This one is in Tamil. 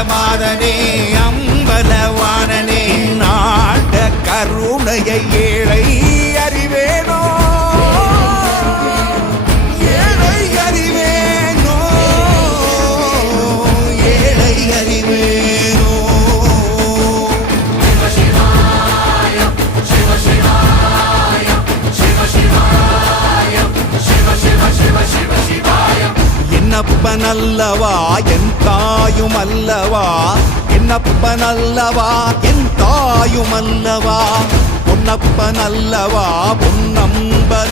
மாயமாதனே அம்பலவானனே நாட கருணையை ஏழை அறிவேனோ ஏழை அறிவேனோ ஏழை அறிவேனோ என்னப்பனல்லவா என் தாயும் அல்லவா என்னப்பனல்லவா என் தாயும் அல்லவா பொன்னப்பனல்லவா பொன்னம்ப